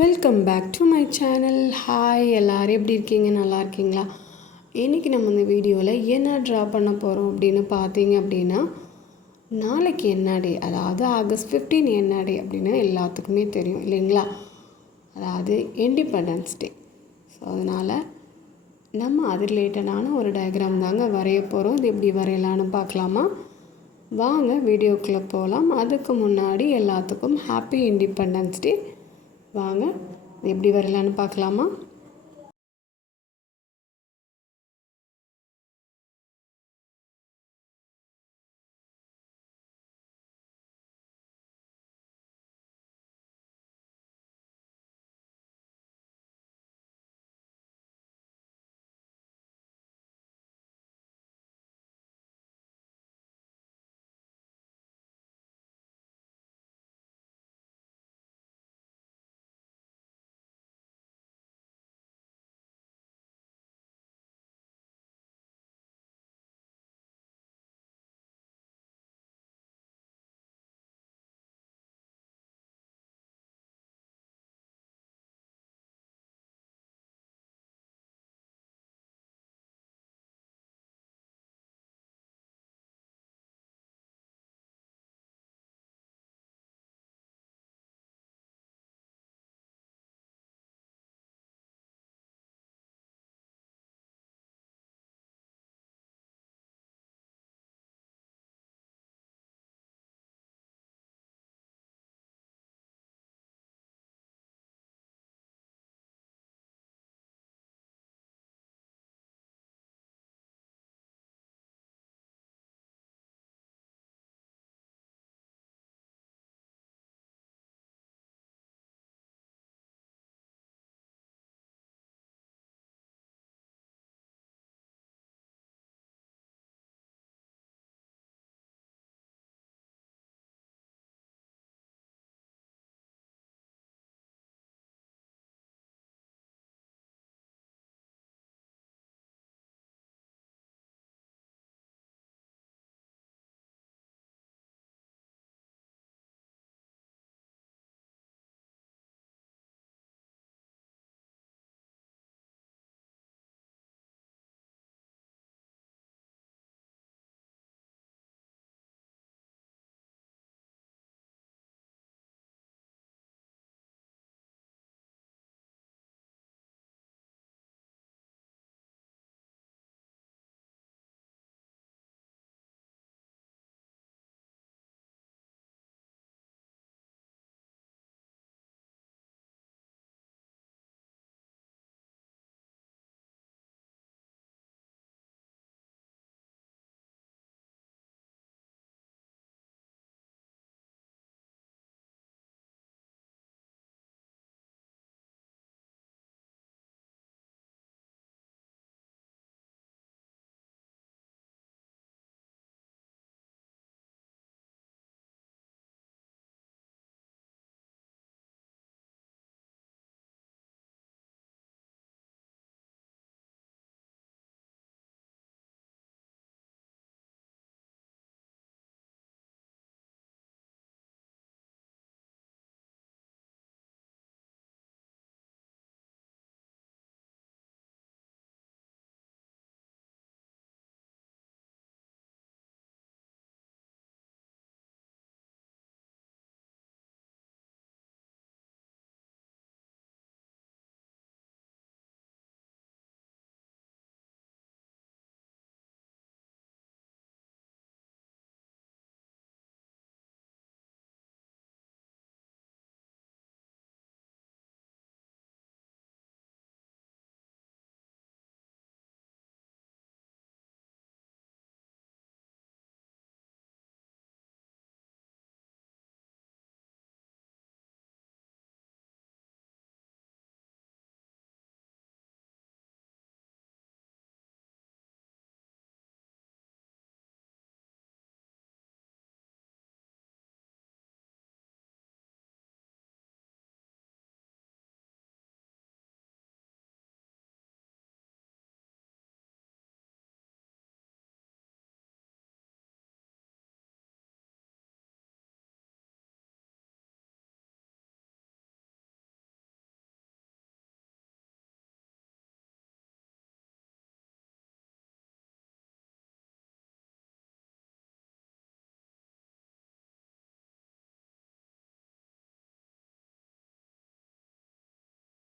Welcome back to my channel. Hi, எல்லோரும் எப்படி இருக்கீங்க? நல்லா இருக்கீங்களா? இன்றைக்கி நம்ம இந்த வீடியோவில் என்ன ட்ரா பண்ண போகிறோம் அப்படின்னு பார்த்தீங்க அப்படின்னா, நாளைக்கு என்ன டே, அதாவது ஆகஸ்ட் 15 என்ன டே அப்படின்னு எல்லாத்துக்குமே தெரியும் இல்லைங்களா? அதாவது இண்டிபெண்டன்ஸ் டே. ஸோ அதனால் நம்ம அது ரிலேட்டடான ஒரு டயக்ராம் தாங்க வரைய போகிறோம். இது எப்படி வரையலான்னு பார்க்கலாமா? வாங்க வீடியோக்குள்ளே போகலாம். அதுக்கு முன்னாடி எல்லாத்துக்கும் ஹாப்பி இண்டிபெண்டன்ஸ் டே. வாங்க எப்படி வரையலான்னு பார்க்கலாமா?